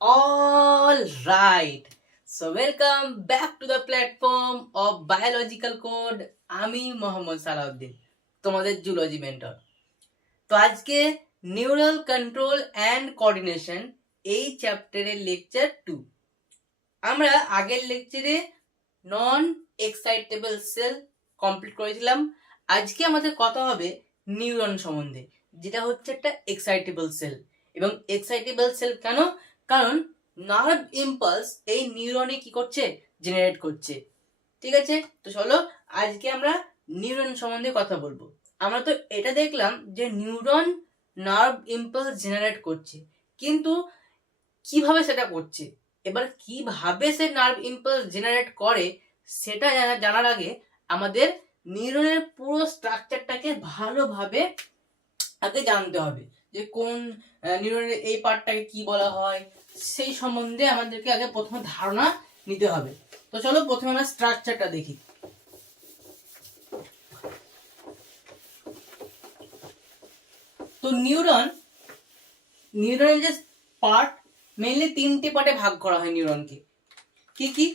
All right. So welcome back to the platform of Biological Code. আমি মোহাম্মদ সালাউদ্দিন, তোমাদের zoology mentor. তো আজকে neural control and coordination এই চ্যাপ্টারের লেকচার 2। আমরা আগের লেকচারে নন এক্সাইটেবল সেল কমপ্লিট করেছিলাম। আজকে আমাদের কথা হবে নিউরন সম্বন্ধে, যেটা হচ্ছে একটা এক্সাইটেবল সেল। এবং এক্সাইটেবল সেল কেন? কারণ নার্ভ ইম্পালস এই নিউরনে কি করছে? জেনারেট করছে। ঠিক আছে, তো চলো আজকে আমরা নিউরন সম্বন্ধে কথা বলবো। আমরা তো এটা দেখলাম যে নিউরন নার্ভ ইম্পালস জেনারেট করছে, কিন্তু কিভাবে সেটা করছে, এবার কিভাবে সে নার্ভ ইম্পালস জেনারেট করে সেটা জানার আগে আমাদের নিউরনের পুরো স্ট্রাকচারটাকে ভালোভাবে আগে জানতে হবে, যে কোন নিউরনের এই পার্টটাকে কি বলা হয়, সেই সম্বন্ধে আমাদেরকে আগে প্রথমে ধারণা নিতে হবে। তো চলো প্রথমে আমরা স্ট্রাকচারটা দেখি। তো নিউরনের যে পার্ট, মেইনলি 3টে পার্টে ভাগ করা হয় নিউরনকে। কি কি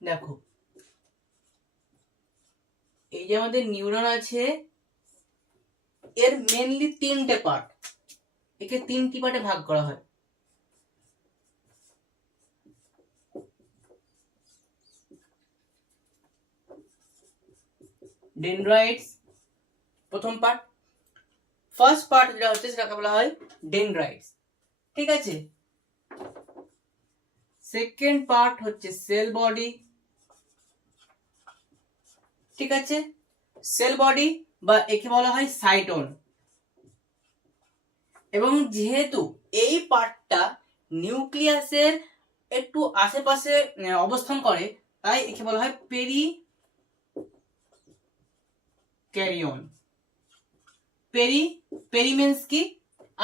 দেখো, এই যে আমাদের নিউরন আছে, এর মেইনলি 3টে পার্ট, একে 3টি পার্টে ভাগ করা হয়। ডেনড্রাইটস প্রথম পার্ট, ফার্স্ট পার্ট যেটা হচ্ছে সেটাকে বলা হয় ডেনড্রাইটস। ঠিক আছে, সেকেন্ড পার্ট হচ্ছে সেল বডি। ঠিক আছে, সেল বডি বা একে বলা হয় সাইটোন। এবং যেহেতু এই পার্টটা নিউক্লিয়াসের একটু আশেপাশে অবস্থান করে, তাই একে বলা হয় পেরিক্যারিয়ন। পেরি মিন্স কি?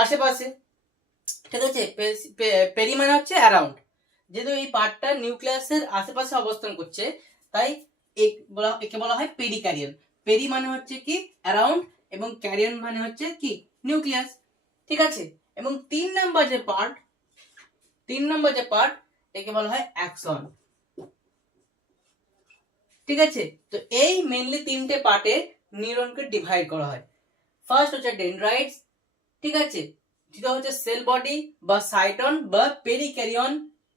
আশেপাশে। ঠিক আছে, পেরি মানে হচ্ছে অ্যারাউন্ড। যেহেতু এই পার্টটা নিউক্লিয়াসের আশেপাশে অবস্থান করছে, তাই একে বলা হয় পেরিক্যারিয়ন। পেরি মানে হচ্ছে কি? অ্যারাউন্ড, এবং ক্যারিয়ন মানে হচ্ছে কি? নিউক্লিয়াস। ঠিক আছে, এবং 3 নম্বর যে পার্ট একে বলা হয় অ্যাক্সন। ঠিক আছে, তো এই মেইনলি 3টে পার্টে নিউরনকে ডিভাইড করা হয়। ফার্স্ট হচ্ছে ডেনড্রাইটস। ঠিক আছে, যেটা হচ্ছে সেল বডি বা সাইটন বা পেরিক্যারিয়ন।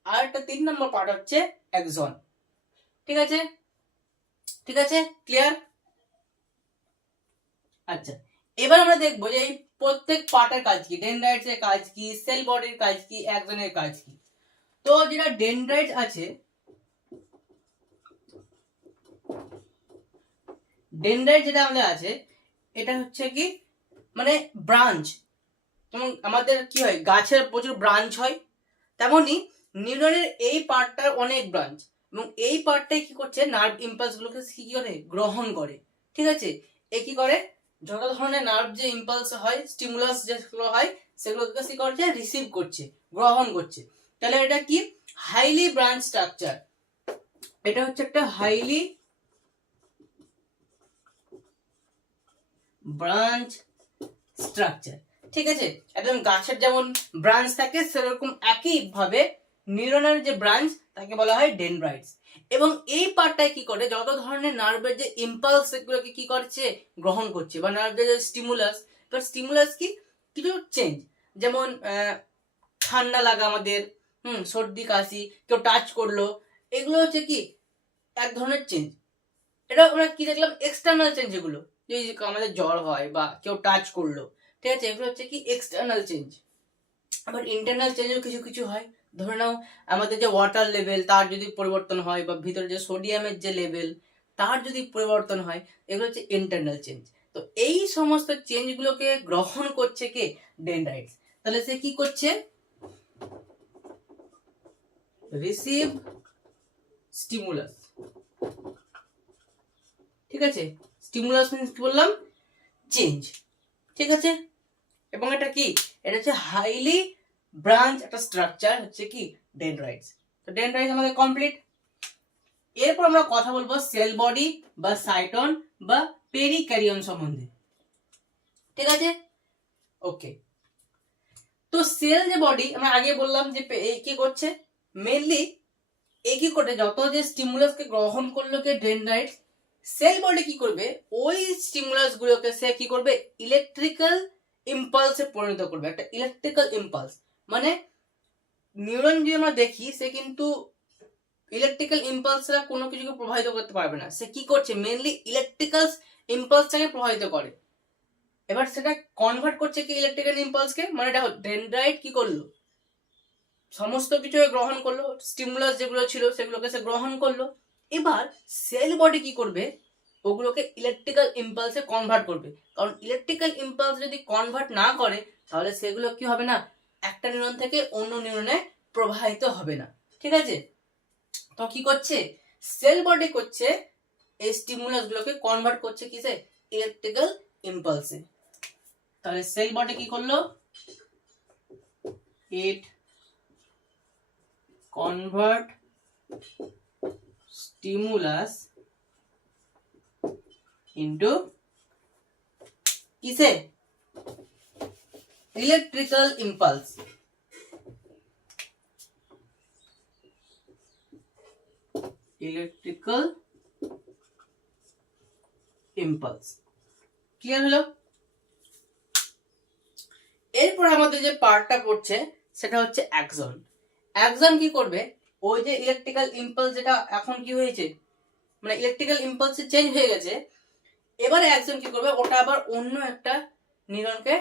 আর একটা 3 নম্বর পার্ট হচ্ছে অ্যাক্সন। ঠিক আছে, ক্লিয়ার? আচ্ছা, এবার আমরা দেখবো যে এই প্রত্যেক পার্টের কাজ কি, ডেনড্রাইটস এর কাজ কি, সেল বডির কাজ কি, অ্যাক্সনের কাজ কি। তো যেটা ডেনড্রাইটস আছে, ডেনড্রাইট যেটা আমাদের আছে, এটা হচ্ছে কি মানে ব্রাঞ্চ। যেমন আমাদের কি হয়, গাছের প্রচুর ব্রাঞ্চ হয়, তেমনি নিউরনের এই পার্টটার অনেক ব্রাঞ্চ, এবং এই পার্টটাই কি করছে? নার্ভ ইম্পালস গুলোকে কি করে? গ্রহণ করে। ঠিক আছে, এ কি করে? যত ধরনের নার্ভ যে ইম্পালস হয়, স্টিমুলাস যেগুলো হয়, সেগুলোকে কি করছে? রিসিভ করছে, গ্রহণ করছে। তাহলে এটা কি? Highly branch structure. এটা হচ্ছে একটা হাইলি ব্রাঞ্চ স্ট্রাকচার। ঠিক আছে, একদম গাছের যেমন ব্রাঞ্চ থাকে, সেরকম একই ভাবে নিউরনের যে ব্রাঞ্চ তাকে বলা হয় ডেনড্রাইটস। এবং এই পার্টটায় কি করে? যত ধরনের নার্ভের যে ইম্পালস সেগুলোকে কি করছে? গ্রহণ করছে, বা নার্ভের যে স্টিমুলাস। এবার স্টিমুলাস কি? কিছু চেঞ্জ, যেমন ঠান্ডা লাগা আমাদের, সর্দি কাশি, কেউ টাচ করলো, এগুলো হচ্ছে কি এক ধরনের চেঞ্জ। এটা আমরা কি দেখলাম? External change. এগুলো যে আমাদের জ্বর হয় বা কেউ টাচ করলো, ঠিক আছে, এগুলো হচ্ছে কি এক্সটার্নাল চেঞ্জ। আবার ইন্টারনাল চেঞ্জও কিছু কিছু হয়। ধরে নাও আমাদের যে ওয়াটার লেভেল তার যদি পরিবর্তন হয়, বা ভিতরে যে সোডিয়ামের যে লেভেল তার যদি পরিবর্তন হয়, এগুলো হচ্ছে ইন্টারনাল চেঞ্জ। তো এই সমস্ত চেঞ্জগুলোকে গ্রহণ করছে কে? ডেনড্রাইটস। তাহলে সে কি করছে? Receive stimulus. ঠিক আছে, স্টিমুলাস মিন্স কি বললাম? চেঞ্জ। ঠিক আছে, এবং এটা কি? এটা হচ্ছে হাইলি ব্রাঞ্চ একটা স্ট্রাকচার, হচ্ছে কি ডেনড্রাইটস। তো ডেনড্রাইটস আমাদের কমপ্লিট। এরপর আমরা কথা বলবো সেল বডি বা সাইটন বা পেরিক্যারিয়ন সম্বন্ধে। ঠিক আছে, ওকে। তো সেল যে বডি আমরা আগে বললাম যে কি করছে মেনলি কি করে যত যে স্টিমুলাসকে গ্রহণ করলো কে ডেনড্রাইট, সেল বডি কি করবে ওই স্টিমুলাস গুলোকে সে কি করবে ইলেকট্রিক্যাল ইম্পালসে পরিণত করবে, একটা ইলেকট্রিক্যাল ইম্পালস। মানে নিউরন যদি আমরা দেখি সে কিন্তু ইলেকট্রিক্যাল ইম্পালসরা কোনো কিছুকে প্রভাবিত করতে পারবে না, সে কি করছে মেনলি ইলেকট্রিক্যাল ইম্পালসটাকে প্রভাবিত করে। এবার সেটা কনভার্ট করছে কি ইলেকট্রিক্যাল ইম্পালসকে, মানে এটা ডেনড্রাইট কি করলো সমস্ত কিছু গ্রহণ করলো, স্টিমুলাস যেগুলো ছিল সেগুলোকে সে গ্রহণ করলো। এবার সেল বডি কি করবে ওগুলোকে ইলেকট্রিক্যাল ইম্পালসে কনভার্ট করবে, কারণ ইলেকট্রিক্যাল ইম্পালস যদি কনভার্ট না করে তাহলে সেগুলো কি হবে না একটা নিউরন থেকে অন্য নিউরনে প্রবাহিত হবে না। ঠিক আছে, তো কি করছে সেল বডি করছে এই স্টিমুলাস গুলোকে কনভার্ট করছে কিসে ইলেকট্রিক্যাল ইম্পালসে। তাহলে সেল বডি কি করলো ইট convert stimulus into किसे electrical impulse। electrical impulse clear হলো। এরপর আমাদের যে পার্টটা পড়ছে সেটা হচ্ছে অ্যাক্সন। অ্যাক্সন কি করবে ওই যে ইলেকট্রিক্যাল ইম্পালস যেটা এখন কি হয়েছে মানে ইলেকট্রিক্যাল ইম্পালসে চেঞ্জ হয়ে গেছে, এবারে অ্যাক্সন কি করবে ওটা আবার অন্য একটা নিউরনকে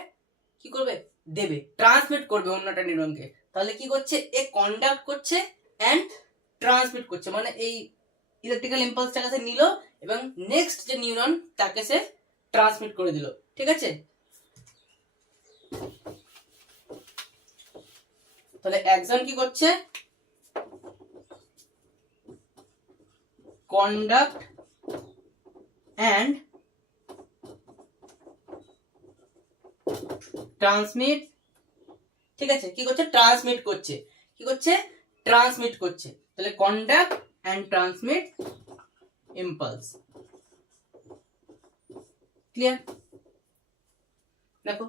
কি করবে দেবে, ট্রান্সমিট করবে অন্য একটা নিউরনকে। তাহলে কি করছে এ কন্ডাক্ট করছে এন্ড ট্রান্সমিট করছে, মানে এই ইলেকট্রিক্যাল ইম্পালসটাকে সে নিল এবং নেক্সট যে নিউরন তাকে সে ট্রান্সমিট করে দিল। ঠিক আছে, তাহলে অ্যাক্সন কি করছে কন্ডাক্ট এন্ড ট্রান্সমিট। ঠিক আছে, কি করছে ট্রান্সমিট করছে, কি করছে ট্রান্সমিট করছে। তাহলে conduct and transmit impulse. Clear, দেখো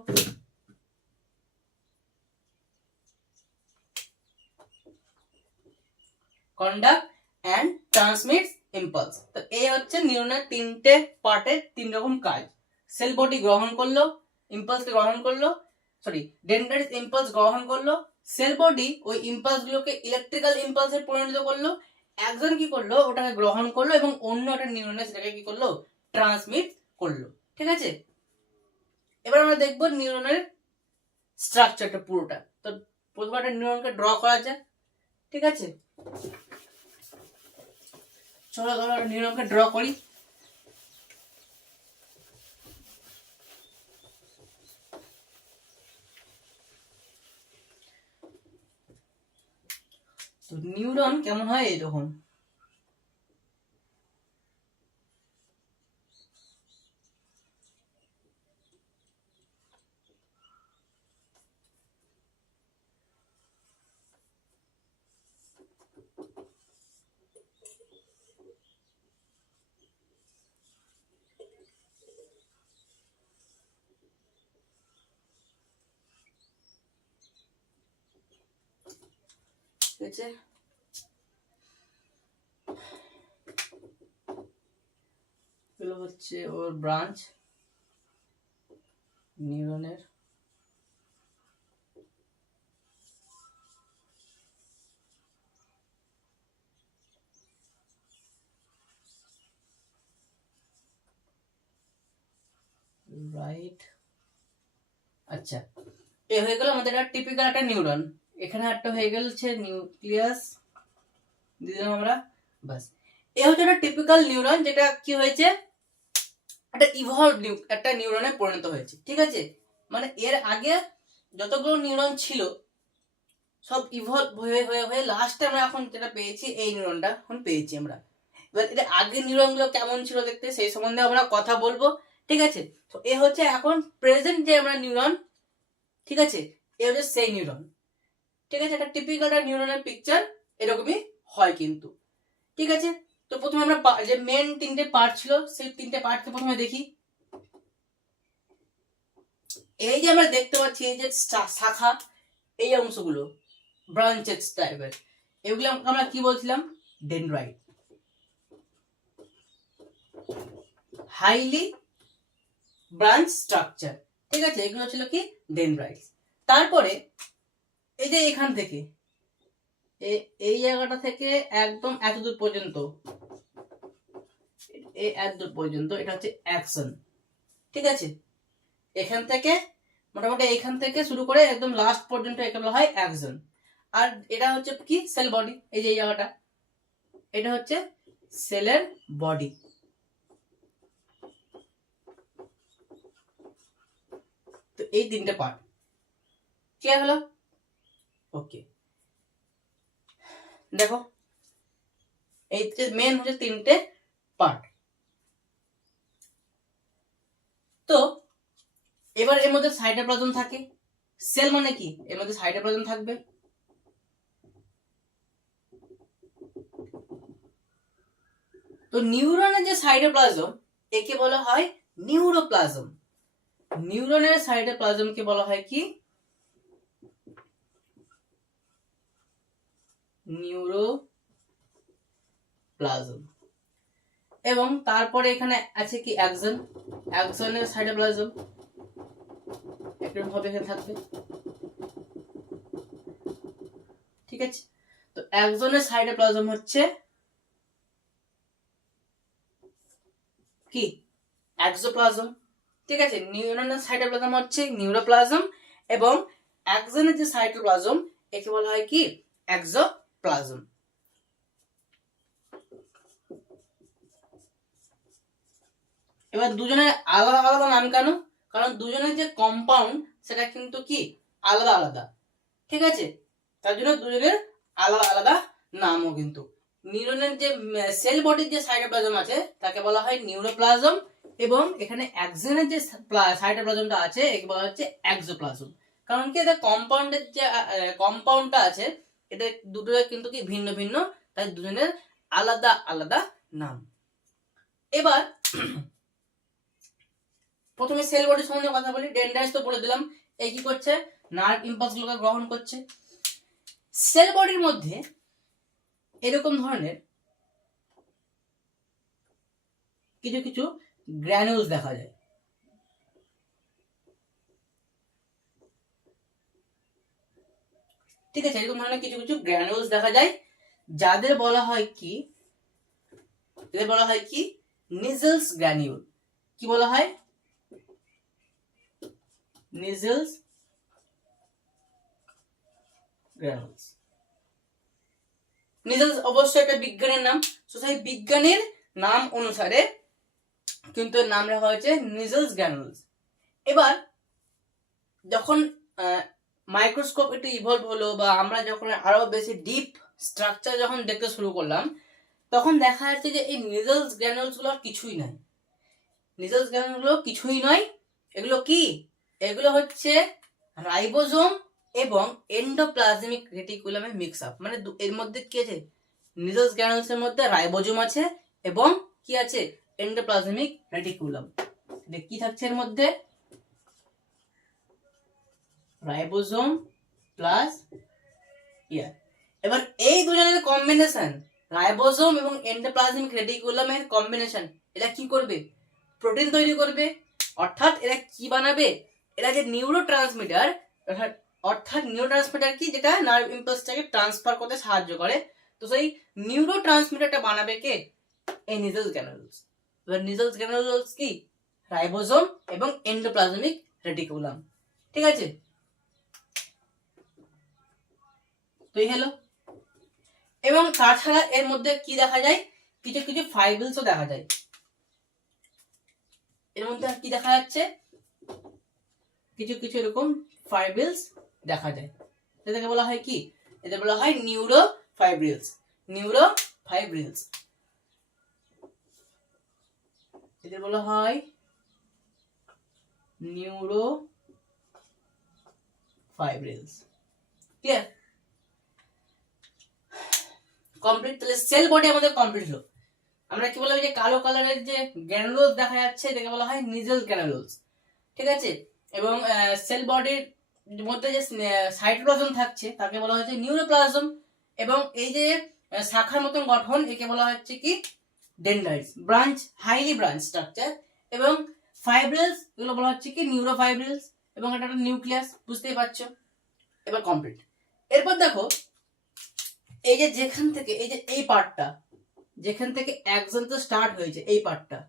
কন্ডাক্ট এন্ড ট্রান্সমিট ইম্পালস। তো এই হচ্ছে নিউরনের তিনটে পার্টের তিন রকম কাজ। সেল বডি গ্রহণ করলো ইম্পালসকে গ্রহণ করলো, সরি ডেনড্রাইট ইম্পালস গ্রহণ করলো, সেল বডি ওই ইম্পালস গুলোকে ইলেকট্রিক্যাল ইম্পালসে পরিণত করলো, একজন কি করলো ওটাকে গ্রহণ করলো এবং অন্য একটা নিউরনে সেটাকে কি করলো ট্রান্সমিট করলো। ঠিক আছে, এবার আমরা দেখবো নিউরনের স্ট্রাকচারটা পুরোটা। তো প্রথমে একটা নিউরনকে ড্র করা যায়। ঠিক আছে, চলো ধরো নিউরনকে ড্র করি। তো নিউরন কেমন হয় এই দেখুন, ঠিক আছে, এগুলো হচ্ছে ওর ব্রাঞ্চ নিউরনের। রাইট, আচ্ছা এ হয়ে গেল আমাদের একটা টিপিক্যাল একটা নিউরন। এখানে একটা হয়ে গেছে নিউক্লিয়াস দিলাম আমরা, বাস। এ হচ্ছে একটা টিপিক্যাল নিউরন যেটা কি হয়েছে একটা ইভলভ একটা নিউরনে পরিণত হয়েছে। ঠিক আছে, মানে এর আগে যতগুলো নিউরন ছিল সব ইভলভ হয়ে হয়ে হয়ে লাস্টে আমরা এখন যেটা পেয়েছি এই নিউরনটা এখন পেয়েছি আমরা। এবার এটা আগের নিউরনগুলো কেমন ছিল দেখতে সেই সম্বন্ধে আমরা কথা বলবো। ঠিক আছে, তো এ হচ্ছে এখন প্রেজেন্ট যে আমরা নিউরন, ঠিক আছে এ হচ্ছে সেই নিউরন। ঠিক আছে, একটা টিপিক্যাল একটা নিউরনের পিকচার এরকমই হয় কিন্তু। ঠিক আছে, তো প্রথমে আমরা যে মেন তিনটে পার্ট ছিল সেই তিনটে পার্টকে প্রথমে দেখি। এই যে আমরা দেখতে পাচ্ছি এই যে শাখা, এই অংশগুলো ব্রাঞ্চেস টাইপের, এগুলো আমরা কি বলছিলাম? ডেনড্রাইট। হাইলি ব্রাঞ্চ স্ট্রাকচার, ঠিক আছে, এগুলো ছিল কি? ডেনড্রাইট। তারপরে এই যে এখান থেকে এই জায়গাটা থেকে একদম এতদূর পর্যন্ত, এতদূর পর্যন্ত এটা হচ্ছে অ্যাকশন, ঠিক আছে। এখান থেকে মোটামুটি এখান থেকে শুরু করে একদম লাস্ট পর্যন্ত একে বলা হয় অ্যাকশন। আর এটা হচ্ছে কি? Sell body. এই যে এই জায়গাটা, এটা হচ্ছে সেলের বডি। তো এই তিনটে পার্ট ক্লিয়ার হলো? ওকে, দেখো এই যে মেন হচ্ছে তিনটে পার্ট। তো এবার এর মধ্যে সাইটোপ্লাজম থাকে। সেল মানে কি? এর মধ্যে সাইটোপ্লাজম থাকবে। তো নিউরনের যে সাইটোপ্লাজম, একে বলা হয় নিউরোপ্লাজম। নিউরনের সাইটোপ্লাজমকে বলা হয় কি? নিউরোপ্লাজম। এবং তারপরে এখানে আছে কি? অ্যাক্সন। অ্যাক্সনের সাইটোপ্লাজম এরকম ভাবে এখানে থাকবে, ঠিক আছে। তো অ্যাক্সনের সাইটোপ্লাজম হচ্ছে কি? এক্সোপ্লাজম, ঠিক আছে। নিউরনের সাইটোপ্লাজম হচ্ছে নিউরোপ্লাজম, এবং অ্যাক্সনের যে সাইটোপ্লাজম একে বলা হয় কি? এক্সোপ্লাজম। এবার দুজনের আলাদা আলাদা নাম কেন? কারণ দুজনের যে কম্পাউন্ড সেটা কিন্তু কি? আলাদা আলাদা, ঠিক আছে। তার জন্য দুজনের আলাদা আলাদা নামও কিন্তু। নিউরনের যে সেল বডির যে সাইটোপ্লাজম আছে তাকে বলা হয় নিউরোপ্লাজম, এবং এখানে অ্যাক্সনের যে সাইটোপ্লাজমটা আছে একে বলা হচ্ছে এক্সোপ্লাজম। কারণ কি? এটা কম্পাউন্ডের যে কম্পাউন্ডটা আছে এটা দুটো কিন্তু কি ভিন্ন ভিন্ন, তাই দুজনের আলাদা আলাদা নাম। এবার প্রথমে সেল বডি সম্বন্ধে কথা বলি। ডেনড্রাইটস তো বলে দিলাম, এই কি করছে? নার্ভ ইম্পালস গুলোকে গ্রহণ করছে। সেল বডির মধ্যে এরকম ধরনের কিছু কিছু গ্র্যানুলস দেখা যায়, ঠিক আছে। এরকম ধরনের কিছু কিছু গ্র্যানুলস দেখা যায়, যাদের বলা হয় কি? এদের বলা হয় কি? নিজেলস গ্র্যানিউল। কি বলা হয়? নিজেলস গ্র্যানুলস। নিজেলস অবশ্যই একটা বিজ্ঞানের নাম, তো সেই বিজ্ঞানের নাম অনুসারে কিন্তু এর নাম রাখা হয়েছে নিজেলস গ্র্যানুলস। এবার যখন মাইক্রোস্কোপ একটু ইভলভ হলো, বা আমরা যখন আরো বেশি ডিপ স্ট্রাকচার যখন দেখতে শুরু করলাম, তখন দেখা যাচ্ছে যে এই নিজেলস গ্র্যানুলস গুলো কিছুই নয়। নিজেলস গ্র্যানুলস গুলো কিছুই নয়। এগুলো কি? এগুলো হচ্ছে রাইবোজোম এবং এন্ডোপ্লাজমিক রেটিকুলামের মিক্স আপ। মানে এর মধ্যে কি আছে? নিজেলস গ্র্যানুলস এর মধ্যে রাইবোজোম আছে এবং কি আছে? Endoplasmic reticulum. কি থাকছে এর মধ্যে? রাইবোজোম প্লাস ইয়ার। এবার এই দুজনের কম্বিনেশন, রাইবোজোম এবং এন্ডোপ্লাজমিক রেটিকুলামের কম্বিনেশন, এটা কি করবে? প্রোটিন তৈরি করবে। অর্থাৎ এরা কি বানাবে? এরা যে নিউরোট্রান্সমিটার, অর্থাৎ নিউরোট্রান্সমিটার কি? যেটা নার্ভ ইম্পালসটাকে ট্রান্সফার করতে সাহায্য করে। তো সেই নিউরোট্রান্সমিটারটা বানাবে কে? এই নিজেলস গ্র্যানুলস। এবার নিজেলস গ্র্যানুলস কি? রাইবোজোম এবং এন্ডোপ্লাজমিক রেটিকুলাম, ঠিক আছে। তো এই হলো। এবং তাছাড়া এর মধ্যে কি দেখা যায়? কিছু কিছু ফাইব্রিলসও দেখা যায়। এর মধ্যে কি দেখা যাচ্ছে? কিছু কিছু এরকম ফাইব্রিলস দেখা যায়। এটাকে বলা হয় কি? এটা বলা হয় নিউরোফাইব্রিলস। নিউরোফাইব্রিলস এটা বলা হয় নিউরোফাইব্রিলস। ক্লিয়ার? কমপ্লিট। তাহলে সেল বডি আমাদের কমপ্লিট হলো। আমরা কি বললাম? যে কালো কালারের যে গ্র্যানুলস দেখা যাচ্ছে এটাকে বলা হয় নিজেলস গ্র্যানুলস, ঠিক আছে। এবং সেল বডির মধ্যে যে সাইটোপ্লাজম থাকছে তাকে বলা হচ্ছে নিউরোপ্লাজম, এবং এই যে শাখার মতন গঠন একে বলা হচ্ছে কি dendrites, branch, highly branch structure, এবং ফাইব্রিলস এগুলো বলা হচ্ছে কি নিউরোফাইব্রিলস, এবং এটা একটা নিউক্লিয়াস, বুঝতেই পারছো। এবার কমপ্লিট। এরপর দেখো এই যে যেখান থেকে এই যে এই পার্টটা, যেখান থেকে অ্যাক্সন তো স্টার্ট হয়েছে, এই পার্টটা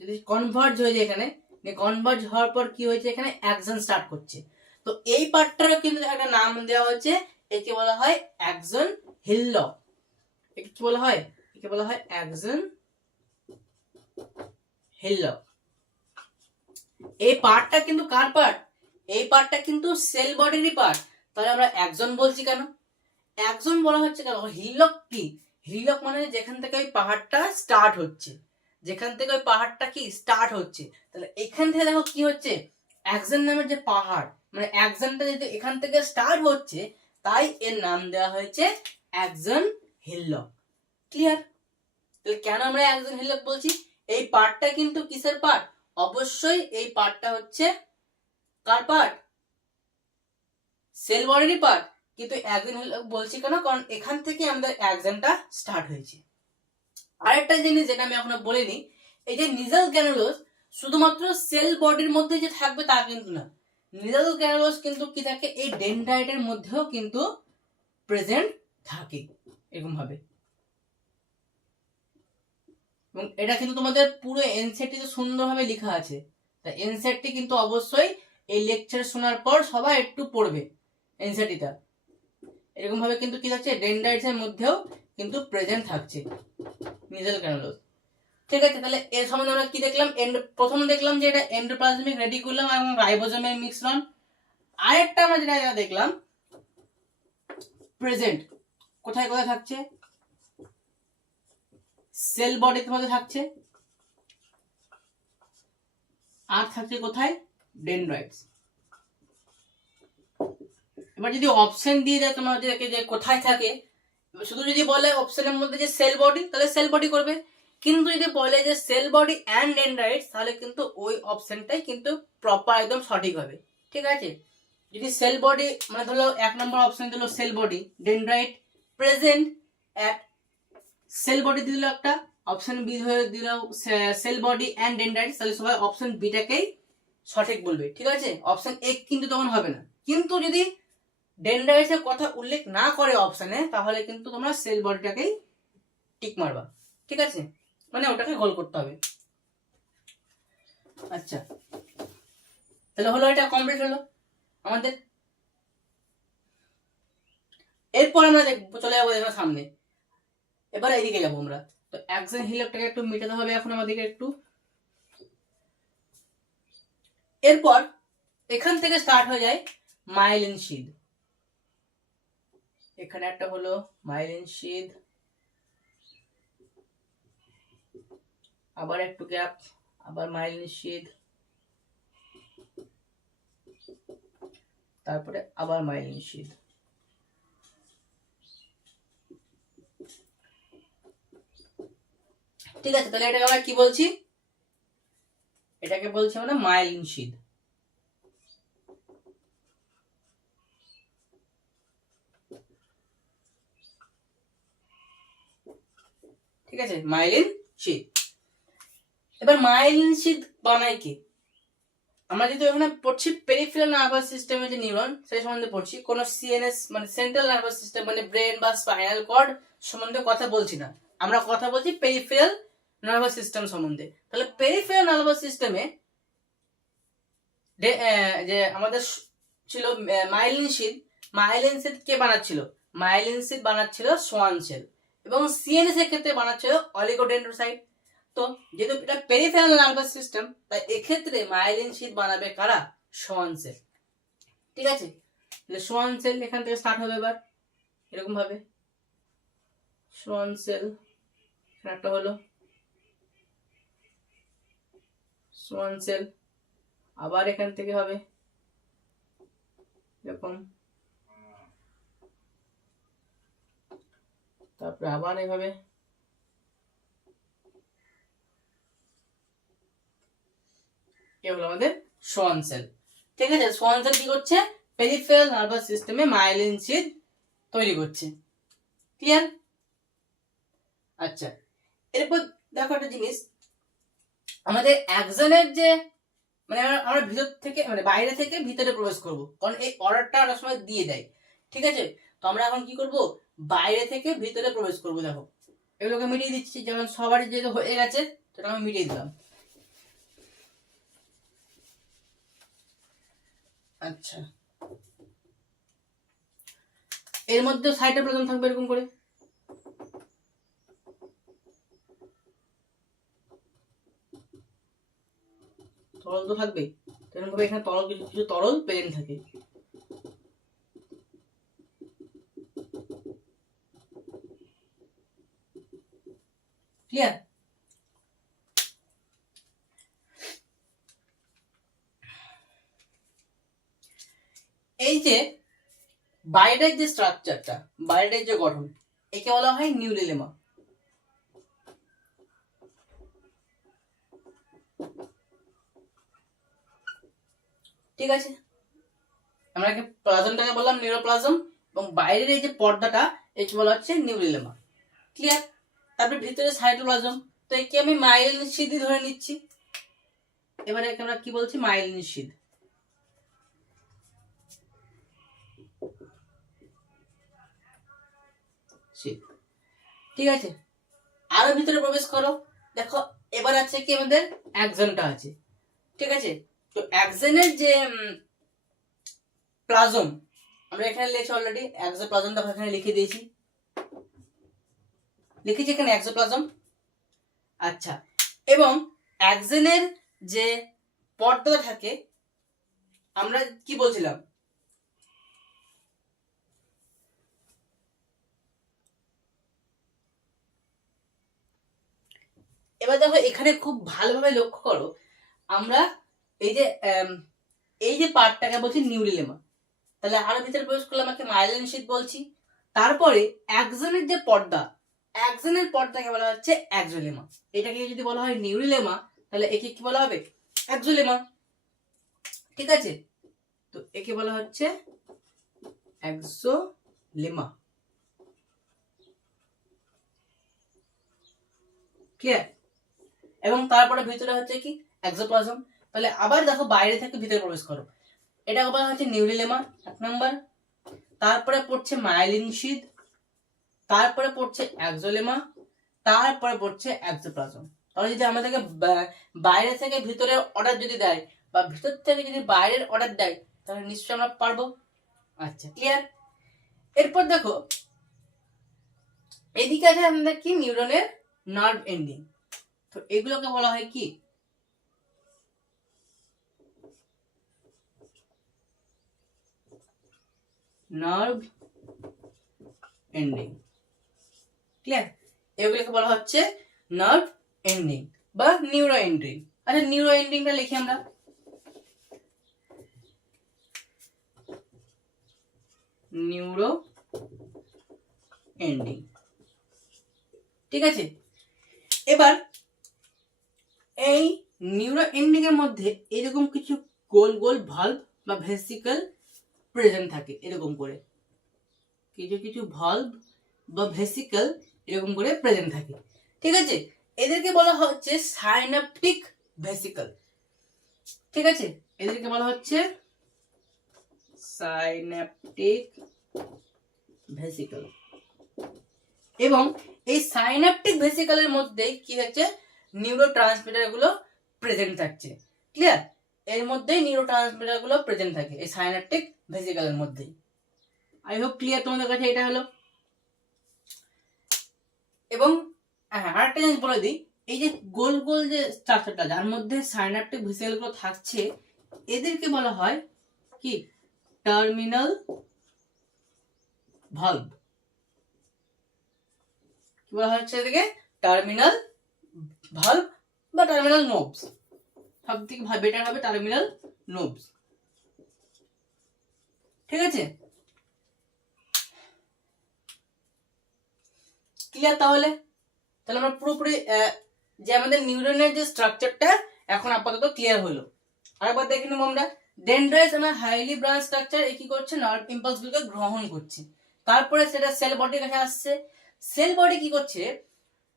যদি কনভার্জ হয়ে যায় এখানে, কনভার্জ হওয়ার পর কি হয়েছে এখানে অ্যাক্সন স্টার্ট করছে, তো এই পার্টটারও কিন্তু একটা নাম দেওয়া হচ্ছে, একে বলা হয় অ্যাক্সন হিললক। একে কি বলা হয়? একে বলা হয় অ্যাক্সন হিললক। এই পার্টটা কিন্তু কার পার্ট? এই পার্টটা কিন্তু সেল বডিরই পার্ট। তাহলে আমরা অ্যাক্সন বলছি কেন? অ্যাক্সন বলা হচ্ছে কেন? হিললক কি? হিললক মানে যেখান থেকে ওই পাহাড়টা স্টার্ট হচ্ছে, যেখান থেকে ওই পাহাড়টা কি স্টার্ট হচ্ছে, তাহলে এখান থেকে দেখো কি হচ্ছে, অ্যাক্সন নামের যে পাহাড়, মানে অ্যাক্সনটা যদি এখান থেকে স্টার্ট হচ্ছে, তাই এর নাম দেওয়া হয়েছে অ্যাক্সন হিললক। ক্লিয়ার? তাহলে কেন আমরা অ্যাক্সন হিললক বলছি? এই পার্টটা কিন্তু কিসের পার্ট? অবশ্যই এই পার্টটা হচ্ছে কার পার্ট? সেল বডিরই পার্ট। কিন্তু অ্যাক্সন হিললক বলছি কেন? কারণ এখান থেকে আমাদের অ্যাক্সনটা স্টার্ট হয়েছে। আরেকটা জিনিস যেটা আমি এখনো বলিনি, এই যে নিজাল গ্র্যানুলোস শুধুমাত্র সেল বডির মধ্যে যে থাকবে তা কিন্তু না, নিজাল গ্র্যানুলোস কিন্তু কি থাকে, এই ডেনড্রাইটের মধ্যেও কিন্তু প্রেজেন্ট থাকে এরকম ভাবে। এবং এটা কিন্তু তোমাদের পুরো এনসিইআরটি তে সুন্দরভাবে লেখা আছে, তাই এনসিইআরটি কিন্তু অবশ্যই এই লেকচার শোনার পর সবাই একটু পড়বে এনসিইআরটিটা। এরকম ভাবে কিন্তু কি থাকছে, ডেনড্রাইটস এর মধ্যেও কিন্তু প্রেজেন্ট থাকছে নিজাল গ্র্যানুলোস। ঠিক আছে, তাহলে এর সম্বন্ধে আমরা কি দেখলাম? প্রথম দেখলাম যে এটা এন্ডোপ্লাজমিক রেটিকুলাম এবং রাইবোজোমের মিশ্রণ। আরেকটা আমরা যেটা দেখলাম, প্রেজেন্ট কোথায় কোথায় থাকছে? সেল বডির মধ্যে থাকছে, আর থাকছে কোথায়? ডেনড্রাইটস। এবার যদি অপশন দিয়ে দেয় তোমাদেরকে যে কোথায় থাকে, শুধু যদি বলে অপশনের মধ্যে যে সেল বডি, তাহলে সেল বডি করবে, কিন্তু যদি বলে যে সেল বডি অ্যান্ড ডেনড্রাইটস, তাহলে কিন্তু ওই অপশনটাই কিন্তু প্রপার একদম সঠিক হবে। ঠিক আছে, যদি সেল বডি মানে ধরো 1 নম্বর অপশন দিল sell body dendrite present at sell body দিল, একটা অপশন বি হয়ে দিল সেল বডি অ্যান্ড ডেনড্রাইটস, তাহলে সবাই অপশন বিটাকেই সঠিক বলবে। ঠিক আছে, অপশন এ কিন্তু তখন হবে না। কিন্তু যদি ডেনড্রাইটস এর কথা উল্লেখ না করে অপশনে, তাহলে কিন্তু তোমরা সেল বডিটাকেই টিক মারবা। ঠিক আছে, মানে ওটাকে গোল করতে হবে। আচ্ছা, তাহলে হলো, এটা কমপ্লিট হলো আমাদের। এরপর আমরা চলে যাবো এবার সামনে, এবার এদিকে যাবো আমরা। তো অ্যাক্সন হিলকটাকে একটু মেটাতে হবে এখন আমাদেরকে একটু। এরপর এখান থেকে স্টার্ট হয়ে যায় মাইলিন শিথ। এখানে একটা হলো মাইলিন শিথ, আবার একটু গ্যাপ, আবার মাইলিন শিথ, তারপরে আবার মাইলিন শিথ। ঠিক আছে, তাহলে এটাকে আমরা কি বলছি? এটাকে বলছি আমরা মাইলিন শিথ। ঠিক আছে, মাইলিন শিথ। এবার মাইলিন শিথ বানায় কি? আমরা যদি ওখানে পড়ছি পেরিফেরাল নার্ভাস সিস্টেমের যে নিউরন, সেই সম্বন্ধে পড়ছি, কোনো সিএনএস মানে সেন্ট্রাল নার্ভাস সিস্টেম মানে ব্রেন বা স্পাইনাল কর্ড সম্বন্ধে কথা বলছি না, আমরা কথা বলছি পেরিফেরাল নার্ভাস সিস্টেম সম্বন্ধে। তাহলে পেরিফেরাল নার্ভাস সিস্টেমে যে আমাদের ছিল মাইলিন শিথ, মাইলিন শিথ কে বানাচ্ছিল? মাইলিন শিথ বানাচ্ছিল সোয়ান সেল, এবং সিএনএস এর ক্ষেত্রে বানাচ্ছিল অলিগোডেন্ড্রোসাইট। তো যেহেতু এটা পেরিফেরাল নার্ভাস সিস্টেম, তাই এক্ষেত্রে মাইলিন শিথ বানাবে কারা? Schwann cell. ঠিক আছে, তাহলে সোয়ান সেল এখান থেকে স্টার্ট হবে এবার এরকম ভাবে, সোয়ান সেল একটা হলো সোয়ান সেল, আবার এখান থেকে হবে এরকম, তারপরে আবার এইভাবে, এ হলো আমাদের সোয়ান সেল। ঠিক আছে, সোয়ানসেল কি করছে, পেরিফেরাল নার্ভাস সিস্টেমে মাইলিন শিথ তৈরি করছে। ক্লিয়ার? আচ্ছা, এরপর দেখো একটা জিনিস, আমাদের অ্যাক্সনের যে মানে আমরা ভিতর থেকে মানে বাইরে থেকে ভিতরে প্রবেশ করব, কারণ এই অর্ডারটা অনেক সময় দিয়ে দেয়। ঠিক আছে, তো আমরা এখন কি করব, বাইরে থেকে ভিতরে প্রবেশ করব। দেখো এগুলোকে মিটিয়ে দিচ্ছি, যেমন সবারই যেহেতু হয়ে গেছে সেটা আমি মিটিয়ে দিলাম। আচ্ছা, এর মধ্যে সাইটোপ্লাজম থাকবে এরকম করে, তরল তো থাকবে, এরকম ভাবে এখানে তরল কিছু কিছু তরল প্রেজেন্ট থাকে। ক্লিয়ার? এই যে বাইরের যে স্ট্রাকচারটা, বাইরের যে গঠন, একে বলা হয় নিউরিলেমা। ঠিক আছে, আমরা প্লাজমটাকে বললাম নিউরোপ্লাজম, এবং বাইরের এই যে পর্দাটা একে বলা হচ্ছে নিউরিলেমা। ক্লিয়ার? তারপরে ভিতরে সাইটোপ্লাজম, তো একে আমি মাইলিন শিথ ধরে নিচ্ছি। এবারে একে আমরা কি বলছি, মাইলিন শিথ। ঠিক আছে, আরো ভিতরে প্রবেশ করো। দেখো এবার আছে কি, আমাদের অ্যাক্সনটা আছে। ঠিক আছে, তো অ্যাক্সনের যে প্লাজম আমরা এখানে লিখেছি অলরেডি, এক্সোপ্লাজম দেখো এখানে লিখে দিয়েছি, লিখেছি এখানে এক্সোপ্লাজম। আচ্ছা, এবং অ্যাক্সনের যে পর্দা থাকে আমরা কি বলছিলাম, এবার দেখো এখানে খুব ভালোভাবে লক্ষ্য করো, আমরা এই যে পার্টটাকে বলছি নিউরিলেমা, তাহলে আরো ভিতরে প্রবেশ করলে আমাকে মাইলিন শিথ বলছি। তারপরে অ্যাক্সনের যে পর্দা, অ্যাক্সনের পর্দাকে বলা হচ্ছে অ্যাক্সোলেমা। এটাকে যদি বলা হয় নিউরিলেমা, তাহলে একে কি বলা হবে, অ্যাক্সোলেমা। ঠিক আছে, তো একে বলা হচ্ছে অ্যাক্সোলেমা। ক্লিয়ার? এবং তারপরে ভিতরে হচ্ছে কি, এক্সোপ্লাজম। তাহলে আবার দেখো বাইরে থেকে ভিতরে প্রবেশ করো, এটা বলা হচ্ছে নিউরিলেমা 1 নাম্বার, তারপরে পড়ছে মাইলিন শিথ, তারপরে পড়ছে অ্যাক্সোলেমা, তারপরে পড়ছে এক্সোপ্লাজম। তাহলে যদি আমাদেরকে বাইরে থেকে ভিতরে অর্ডার যদি দেয়, বা ভিতর থেকে যদি বাইরের অর্ডার দেয়, তাহলে নিশ্চয়ই আমরা পারবো। আচ্ছা, ক্লিয়ার? এরপর দেখো এদিকে আছে আমাদের কি, নিউরনের নার্ভ এন্ডিং। তো এগুলোকে বলা হয় কি, নার্ভ এন্ডিং। ক্লিয়ার? এগুলোকে বলা হচ্ছে নার্ভ এন্ডিং বা নিউরো এন্ডিং। আচ্ছা, নিউরো এন্ডিংটা লিখি আমরা, নিউরো এন্ডিং। ঠিক আছে, এবার এই নিউরো এন্ডিং এর মধ্যে এরকম কিছু গোল গোল ভাল্ব বা ভেসিকল প্রেজেন্ট থাকে, এরকম করে কিছু কিছু ভাল্ব বা ভেসিকল এরকম করে প্রেজেন্ট থাকে। ঠিক আছে, এদেরকে বলা হচ্ছে সাইন্যাপটিক ভেসিকল। ঠিক আছে, এদেরকে বলা হচ্ছে সাইন্যাপটিক ভেসিকল। এবং এই সাইন্যাপটিক ভেসিকলের মধ্যে কি হচ্ছে, নিউরোট্রান্সমিটার গুলো প্রেজেন্ট থাকছে। ক্লিয়ার? এর মধ্যেই নিউরোট্রান্সমিটার গুলো প্রেজেন্ট থাকে এই সাইন্যাপটিক ভেসিকলের মধ্যেই। আই হোপ ক্লিয়ার তোমাদের কাছে এটা হলো। এবং হ্যাঁ, আরেকটা জিনিস বলে দিই, এই যে গোল গোল যে স্ট্রাকচারটা যার মধ্যে সাইন্যাপটিক ভেসিকল গুলো থাকছে, এদেরকে বলা হয় কি, টার্মিনাল ভালভ। কি বলা হচ্ছে এদিকে, টার্মিনাল ভালভ বা টার্মিনাল নোবস, সব থেকে বেটার হবে টার্মিনাল নোবস। ঠিক আছে, ক্লিয়ার? তাহলে তাহলে আমরা পুরোপুরি যে আমাদের নিউরনের যে স্ট্রাকচারটা এখন আপাতত ক্লিয়ার হলো। আরেকবার দেখে নেবো আমরা। ডেনড্রাইটস আমার হাইলি ব্রাঞ্চ স্ট্রাকচার কি করছে, নার্ভ ইম্পালস গুলোকে গ্রহণ করছে, তারপরে সেটা সেল বডির কাছে আসছে। সেল বডি কি করছে,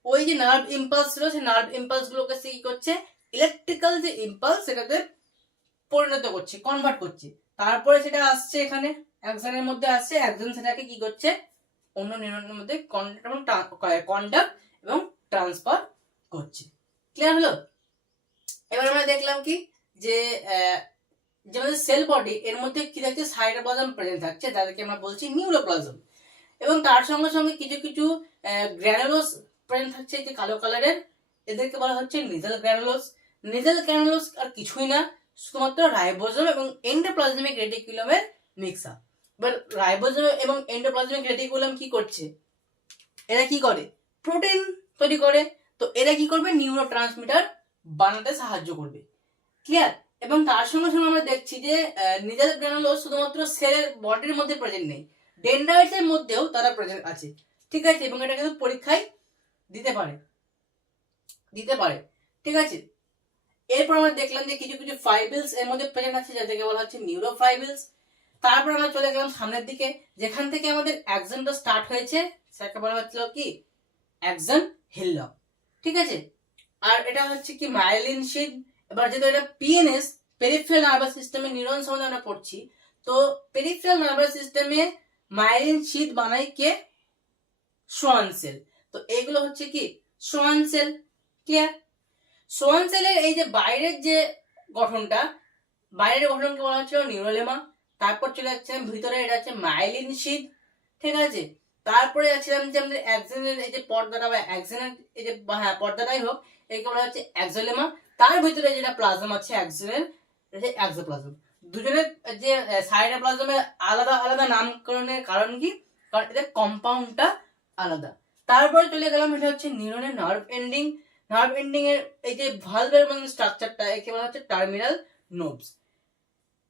ওই যে নার্ভ ইম্পালস ছিল সেই নার্ভ ইম্পালস গুলোকে সে কি করছে, ইলেকট্রিক্যাল যে ইম্পালস সেটাতে পরিণত করছে, কনভার্ট করছে। তারপরে সেটা আসছে এখানে অ্যাকশনের মধ্যে আসছে, অ্যাকশন সেটাকে কি করছে, অন্য নিউরনের মধ্যে কন্ডাক্ট এবং ট্রান্সফার করছে। ক্লিয়ার হলো? এবার আমরা দেখলাম কি যে যেমন সেল বডি এর মধ্যে কি থাকছে, সাইটোপ্লাজম প্রেজেন্ট থাকছে, যাদেরকে আমরা বলছি নিউরোপ্লাজম, এবং তার সঙ্গে সঙ্গে কিছু কিছু গ্র্যানুলোস প্রেজেন্ট থাকছে, যে কালো কালারের, এদেরকে বলা হচ্ছে নিজেল গ্র্যানুলোস। নিজেল গ্র্যানুলোস আর কিছুই না, শুধুমাত্র রাইবোজোম এবং এন্ডোপ্লাজমিক রেটিকুলামের মিক্স আপ। এবার রাইবোজোম এবং এন্ডোপ্লাজমিক রেটিকুলাম কি করছে, এরা কি করে, প্রোটিন তৈরি করে। তো এরা কি করবে, নিউরো ট্রান্সমিটার বানাতে সাহায্য করবে। ক্লিয়ার? এবং তার সঙ্গে সঙ্গে আমরা দেখছি যে নিজেল গ্র্যানুলোস শুধুমাত্র সেলের বডির মধ্যে প্রেজেন্ট নেই, ডেনড্রাইটস এর মধ্যেও তারা প্রেজেন্ট আছে। ঠিক আছে? এবং এটা কিন্তু পরীক্ষায় দিতে পারে। ঠিক আছে? এরপর আমরা দেখলাম যে কিছু কিছু ফাইবেলস এর মধ্যে প্রেজেন্ট আছে, যাদেরকে বলা হচ্ছে নিউরোফাইবেলস। তারপর আমরা চলে গেলাম সামনের দিকে, যেখান থেকে আমাদের অ্যাকশনটা স্টার্ট হয়েছে, সেটাকে বলা হচ্ছিল কি, অ্যাকশন হিললক। ঠিক আছে? আর এটা হচ্ছে কি মাইলিন শিট। এবার যেহেতু এটা পিএনএস, পেরিফেরাল নার্ভাস সিস্টেমে নিউরন সম্বন্ধে আমরা পড়ছি, তো পেরিফেরাল নার্ভাস সিস্টেমে মাইলিন শিট বানায় কে, সোয়ান সেল। তো এগুলো হচ্ছে কি সোয়ান সেল। ক্লিয়ার? সোয়ান সেলের এই যে বাইরের যে গঠনটা, বাইরের গঠনকে বলা হচ্ছিল নিউরোলেমা। তারপর চলে যাচ্ছিলাম ভিতরে, এটা হচ্ছে মাইলিন শিট। ঠিক আছে? তারপরে যাচ্ছিলাম যে আমাদের অ্যাক্সনের এই যে পর্দাটা, বা অ্যাক্সনের এই যে পর্দাটাই হোক, একে বলা হচ্ছে অ্যাক্সোলেমা। তার ভিতরে যেটা প্লাজম আছে অ্যাক্সনের, অ্যাক্সোপ্লাজম। দুজনের যে সাইটোপ্লাজমের আলাদা আলাদা নামকরণের কারণ কি, কারণ এদের কম্পাউন্ডটা আলাদা। তারপরে চলে গেলাম, এটা হচ্ছে নিউরনের নার্ভ এন্ডিং। নার্ভ এন্ডিং এর এই যে ভালভের মধ্যে স্ট্রাকচারটা, একে বলা হচ্ছে টার্মিনাল নোবস।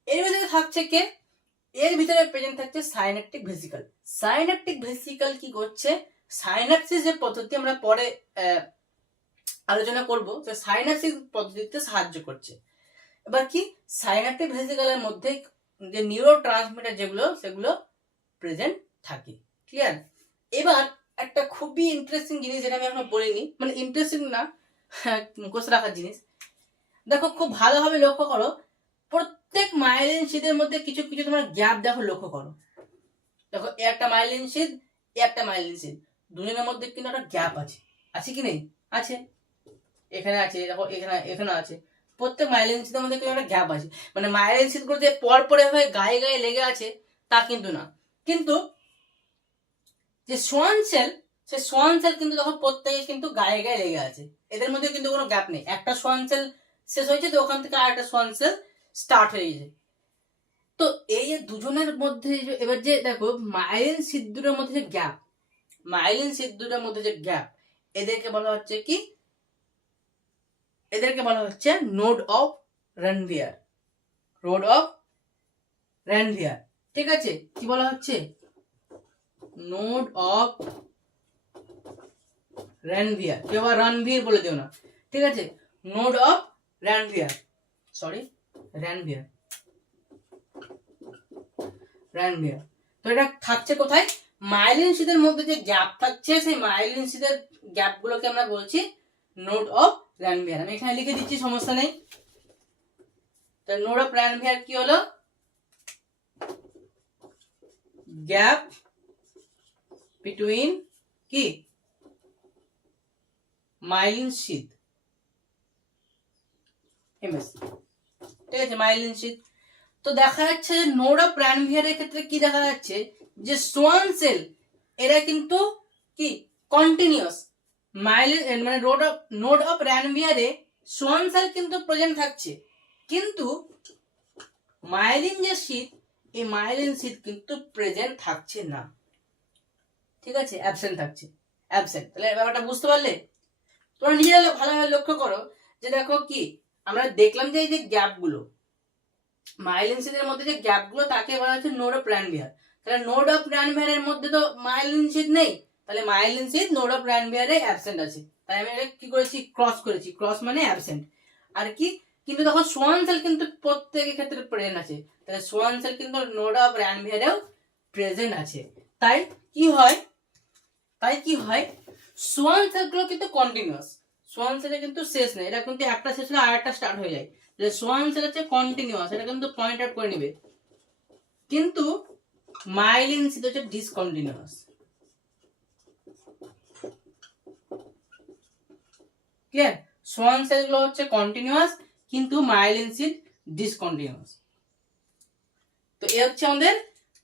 এর ভিতরে থাকছে কে, এর ভিতরে প্রেজেন্ট থাকছে সাইন্যাপটিক ভেসিকল। সাইন্যাপটিক ভেসিকল কি করছে, সাইন্যাপসিস যে পদ্ধতি আমরা পরে আলোচনা করব, যে সাইন্যাপসিস পদ্ধতিতে সাহায্য করছে। এবার কি, সাইন্যাপটিক ভেসিকলের মধ্যে যে নিউরো ট্রান্সমিটার যেগুলো, সেগুলো প্রেজেন্ট থাকে। ক্লিয়ার? এবার একটা খুবই ইন্টারেস্টিং জিনিস, যেটা আমি এখনো বলিনি, মানে ইন্টারেস্টিং না, মুখস্থ রাখার জিনিস। দেখো খুব ভালোভাবে লক্ষ্য করো, প্রত্যেক মাইলিন শিটের মধ্যে কিছু কিছু তোমার গ্যাপ দেখো, লক্ষ্য করো। দেখো একটা মাইলিন শিট, একটা মাইলিন শিট, দুজনের মধ্যে কিন্তু একটা গ্যাপ আছে, আছে কি নেই? আছে, এখানে আছে, দেখো এখানে আছে। প্রত্যেক মাইলিন শিটের মধ্যে কিন্তু একটা গ্যাপ আছে। মানে মাইলিন শিট গুলো যে পর পরে হয়ে গায়ে গায়ে লেগে আছে তা কিন্তু না। কিন্তু যে সোয়ান সেল, সে সোয়ান সেল কিন্তু দেখো প্রত্যেকে কিন্তু গায়ে গায়ে লেগে আছে, এদের মধ্যে কিন্তু কোনো গ্যাপ নেই। একটা সোয়ান সেল শেষ হয়েছে, তো ওখান থেকে আরেকটা সোয়ান সেল স্টার্ট হয়ে গেছে। তো এই যে দুজনের মধ্যে এবার যে দেখো মাইলিন শিট দুটোর মধ্যে যে গ্যাপ, মাইলিন শিট দুটোর মধ্যে যে গ্যাপ, এদেরকে বলা হচ্ছে কি, এদেরকে বলা হচ্ছে node of Ranvier. Node of Ranvier. ঠিক আছে? কি বলা হচ্ছে, নোড অফ রানভিয়ার। কেউ আবার রানভিয়ার বলে দিও না। ঠিক আছে? Node of Ranvier, sorry Ranvier, Ranvier. তো এটা থাকছে কোথায়, মাইলিন শিটের মধ্যে যে গ্যাপ থাকছে, সেই মাইলিন শিটের গ্যাপ গুলোকে আমরা বলছি নোড অফ রানভিয়ার। আমি এখানে লিখে দিচ্ছি, সমস্যা নেই। তো নোড অফ রানভিয়ার কি হলো, গ্যাপ বিটুইন কি, মাইলিন শিট, এমএস। ঠিক আছে? Myelin sheath. তো দেখা যাচ্ছে যে নোড অফ রানভিয়ারের ক্ষেত্রে কি দেখা যাচ্ছে, যে সোয়ান সেল এরা কিন্তু কি কন্টিনিউয়াস, মাইলিন মানে নোড অফ রানভিয়ারে সোয়ান সেল কিন্তু প্রেজেন্ট থাকছে, কিন্তু মাইলিন যে শীট, এই মাইলিন শীট কিন্তু প্রেজেন্ট থাকছে না। ঠিক আছে? অ্যাবসেন্ট থাকছে, অ্যাবসেন্ট। তাহলে ব্যাপারটা বুঝতে পারলে? তোমরা নিজেরা ভালোভাবে লক্ষ্য করো, যে দেখো কি আমরা দেখলাম যে এই যে গ্যাপগুলো, মাইলিন শীটের মধ্যে যে গ্যাপগুলো, তাকে বলা হচ্ছে নোড অফ রানভিয়ার। তাহলে নোড অফ রানভিয়ারের মধ্যে তো মাইলিন শীট নেই, তাহলে মাইলিন শীট নোড অফ রানভিয়ারে অ্যাবসেন্ট আছে। তাই আমি এটা কি করেছি, ক্রস করেছি। ক্রস মানে অ্যাবসেন্ট। আর কি, কিন্তু দেখো সোয়ান সেল কিন্তু প্রত্যেকের ক্ষেত্রে প্রেজেন্ট আছে, তাহলে সোয়ান সেল কিন্তু নোড অফ র্যানভিয়ারেও প্রেজেন্ট আছে। তাই কি হয় সোয়ান সেলগুলো কিন্তু কন্টিনিউয়াস, সোয়ান সেলে কিন্তু শেষ নেই, এটা কিন্তু একটা শেষ হলে আরেকটা স্টার্ট হয়ে যায়। সোয়ান সেল হচ্ছে কন্টিনিউয়াস, এটা কিন্তু পয়েন্ট আউট করে নিবে। কিন্তু মাইলিন সিদ হচ্ছে ডিসকন্টিনিউয়াস। ক্লিয়ার? সোয়ান সেলগুলো হচ্ছে কন্টিনিউয়াস কিন্তু মাইলিন সিদ ডিসকন্টিনিউয়াস। তো এই হচ্ছে আমাদের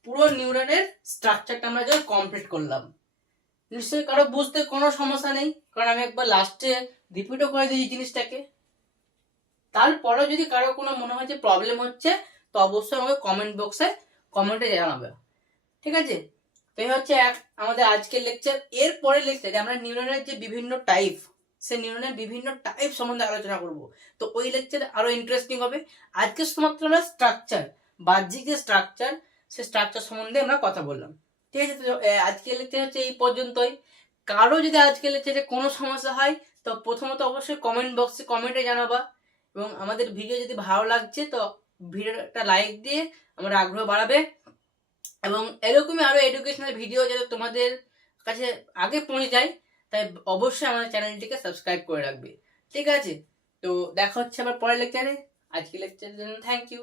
পুরো নিউরনের স্ট্রাকচারটা আমরা যখন কমপ্লিট করলাম। নিশ্চয়ই কারো বুঝতে কোনো সমস্যা নেই, কারণ আমি একবার লাস্টে রিপিটও করে দিই জিনিসটাকে। তারপরে যদি কারো কোনো মনে হয় যে প্রবলেম হচ্ছে, তো অবশ্যই আমাকে কমেন্ট বক্সে কমেন্টে জানাবে, ঠিক আছে? তো এই হচ্ছে আমাদের আজকের লেকচার। এর পরের লেকচারে আমরা নিউরনের যে বিভিন্ন টাইপ, সে নিউরনের বিভিন্ন টাইপ সম্বন্ধে আলোচনা করব। তো ওই লেকচার আরো ইন্টারেস্টিং হবে। আজকে শুধুমাত্র আমরা স্ট্রাকচার, বাহ্যিক যে স্ট্রাকচার, সে স্ট্রাকচার সম্বন্ধে আমরা কথা বললাম, ঠিক আছে? তো আজকের লেকচার হচ্ছে এই পর্যন্তই। কারো যদি আজকের লেকচারে কোনো সমস্যা হয়, তো প্রথমত অবশ্যই কমেন্ট বক্সে কমেন্টে জানাবা, এবং আমাদের ভিডিও যদি ভালো লাগছে তো ভিডিওটা লাইক দিয়ে আমার আগ্রহ বাড়াবে, এবং এরকমই আরো এডুকেশনাল ভিডিও যাতে তোমাদের কাছে আগে পৌঁছে যায়, তাই অবশ্যই আমাদের চ্যানেলটিকে সাবস্ক্রাইব করে রাখবে, ঠিক আছে? তো দেখা হচ্ছে আবার পরের লেকচারে। আজকে লেকচারের জন্য থ্যাংক ইউ।